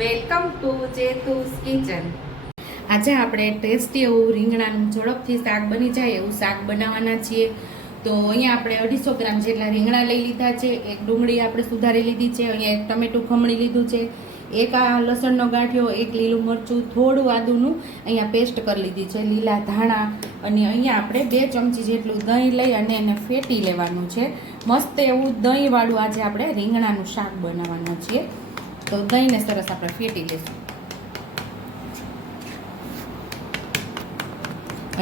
Welcome to જેતુસ kitchen. આજે આપણે tasty એવું રીંગણાનું ઝડપથી શાક બની જાય એવું શાક બનાવવાના છીએ। તો અહીંયા આપણે 250 ગ્રામ જેટલા રીંગણા લઈ લીધા છે, એક ડુંગળી આપણે સુધારી લીધી છે, અહીંયા એક ટમેટું ખમણી લીધું છે, એક આ લસણનો ગાંઠિયો, એક લીલું મરચું, થોડું આદુનું અહીંયા પેસ્ટ કરી લીધી છે, લીલા ધાણા, અને અહીંયા આપણે 2 ચમચી જેટલું દહીં લઈ અને એને ફેટી લેવાનું છે। મસ્ત એવું દહીંવાળું આજે આપણે રીંગણાનું શાક બનાવવાનું છે। તો દહીંને સરસ આપણે ફેટી લઈશું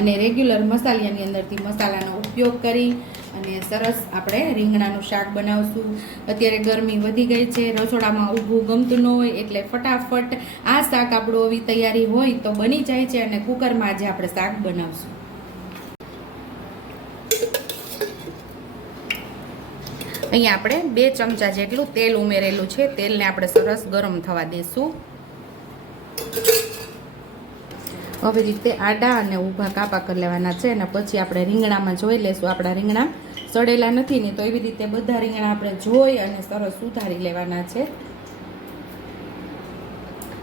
અને રેગ્યુલર મસાલાની અંદરથી મસાલાનો ઉપયોગ કરી અને સરસ આપણે રીંગણાનું શાક બનાવશું। અત્યારે ગરમી વધી ગઈ છે, રસોડામાં ઊભું ગમતું ન હોય, એટલે ફટાફટ આ શાક આપણું આવી તૈયારી હોય તો બની જાય છે અને કુકરમાં આજે આપણે શાક બનાવશું। અહીંયા આપણે 2 ચમચા જેટલું તેલ ઉમેરેલું છે, તેલને આપણે સરસ ગરમ થવા દઈશું। આવી રીતે આડા અને ઊભા કાપા કરી લેવાના છે અને પછી આપણે રીંગણામાં જોઈ લેશું આપણા રીંગણા સડેલા નથી ને, તો એવી રીતે બધા રીંગણા આપણે જોઈ અને સરસ સુધારી લેવાના છે।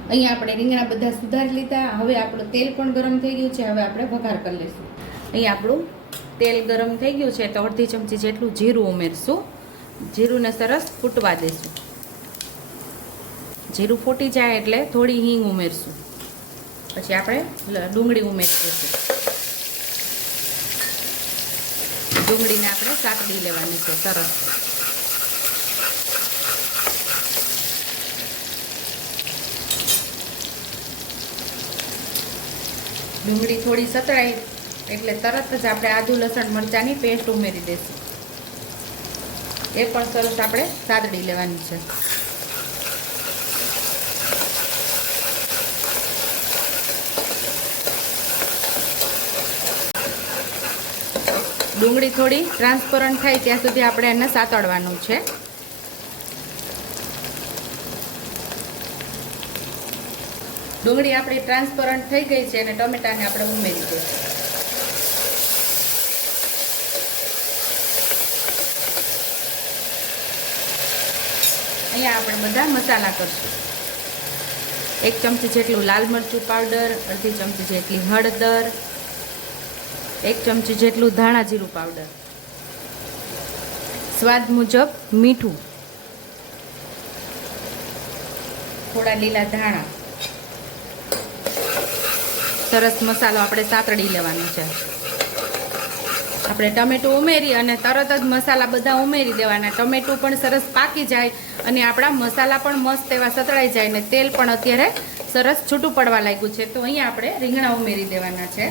અહીંયા આપણે રીંગણા બધા સુધારી લીધા। હવે આપણું તેલ પણ ગરમ થઈ ગયું છે, હવે આપણે વઘાર કરી લઈશું। અહીંયા આપણું તેલ ગરમ થઈ ગયું છે તો અડધી ચમચી જેટલું જીરું ઉમેરશું। જીરુંને સરસ ફૂટવા દઈશું। જીરું ફૂટી જાય એટલે થોડી હિંગ ઉમેરશું, પછી આપણે ડુંગળી ઉમેરી દઈશું। ડુંગળીને આપણે સાતડી લેવાની છે સરસ। ડુંગળી થોડી સતળાય એટલે તરત જ આપણે આદુ લસણ મરચાંની પેસ્ટ ઉમેરી દઈશું, એ પણ સરસ આપણે સાતડી લેવાની છે। ડુંગળી થોડી ટ્રાન્સપરન્ટ થાય ત્યાં સુધી આપણે એને સાતળવાનું છે। ડુંગળી આપણી ટ્રાન્સપરન્ટ થઈ ગઈ છે અને ટમેટાને આપણે ઉમેરી દઈશું। અહીંયા આપણે બધા મસાલા કરશું। 1 ચમચી જેટલું લાલ મરચું પાવડર, અડધી ચમચી જેટલી હળદર, 1 ચમચી જેટલું ધાણા જીરું પાવડર, સ્વાદ મુજબ મીઠું, થોડા લીલા ધાણા, સરસ મસાલો આપણે સાતડી લેવાનો છે। આપણે ટમેટું ઉમેરી અને તરત જ મસાલા બધા ઉમેરી દેવાના। ટમેટું પણ સરસ પાકી જાય અને આપણા મસાલા પણ મસ્ત એવા સતળાઈ જાય ને તેલ પણ અત્યારે સરસ છૂટું પડવા લાગ્યું છે, તો અહીંયા આપણે રીંગણા ઉમેરી દેવાના છે।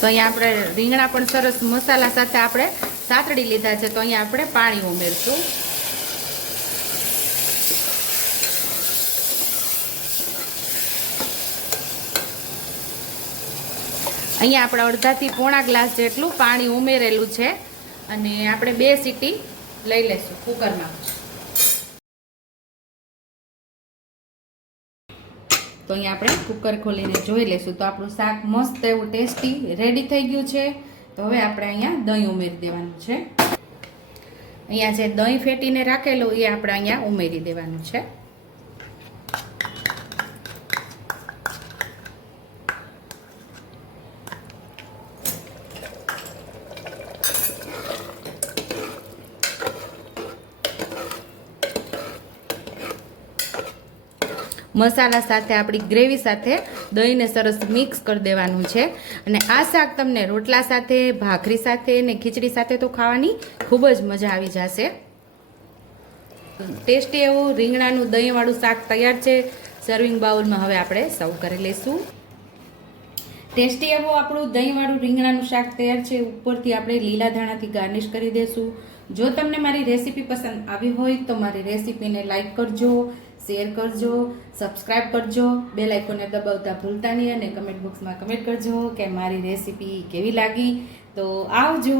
તો અહીંયા આપણે રીંગણા પણ સરસ મસાલા સાથે આપણે સાતડી લીધા છે, તો અહીંયા આપણે પાણી ઉમેરશું। અહીંયા આપણે અડધાથી પોણા ગ્લાસ જેટલું પાણી ઉમેરેલું છે અને આપણે 2 સીટી લઈ લઈશું કુકરમાં। તો અહીંયા આપણે કુકર ખોલીને જોઈ લઈશું તો આપણું શાક મસ્ત એવું ટેસ્ટી રેડી થઈ ગયું છે। તો હવે આપણે અહીંયા દહીં ઉમેરી દેવાનું છે। અહીંયા જે દહીં ફેટીને રાખેલું એ આપણે અહીંયા ઉમેરી દેવાનું છે। મસાલા સાથે આપણી ગ્રેવી સાથે દહીંને સરસ મિક્સ કરી દેવાનું છે અને આ શાક તમને રોટલા સાથે, ભાખરી સાથે ને ખીચડી સાથે તો ખાવાની ખૂબ જ મજા આવી જશે। ટેસ્ટી એવું રીંગણાનું દહીંવાળું શાક તૈયાર છે। સર્વિંગ બાઉલમાં હવે આપણે સર્વ કરી લઈશું। ટેસ્ટી એવું આપણું દહીંવાળું રીંગણાનું શાક તૈયાર છે। ઉપરથી આપણે લીલા ધાણાથી ગાર્નિશ કરી દઈશું। જો તમને મારી રેસીપી પસંદ આવી હોય તો મારી રેસીપીને લાઈક કરજો, શેર કરજો, સબસ્ક્રાઈબ કરજો, બેલ આઇકોનને દબાવતા ભૂલતા નહીં અને કમેન્ટ બોક્સમાં કમેન્ટ કરજો કે મારી રેસીપી કેવી લાગી। તો આવજો।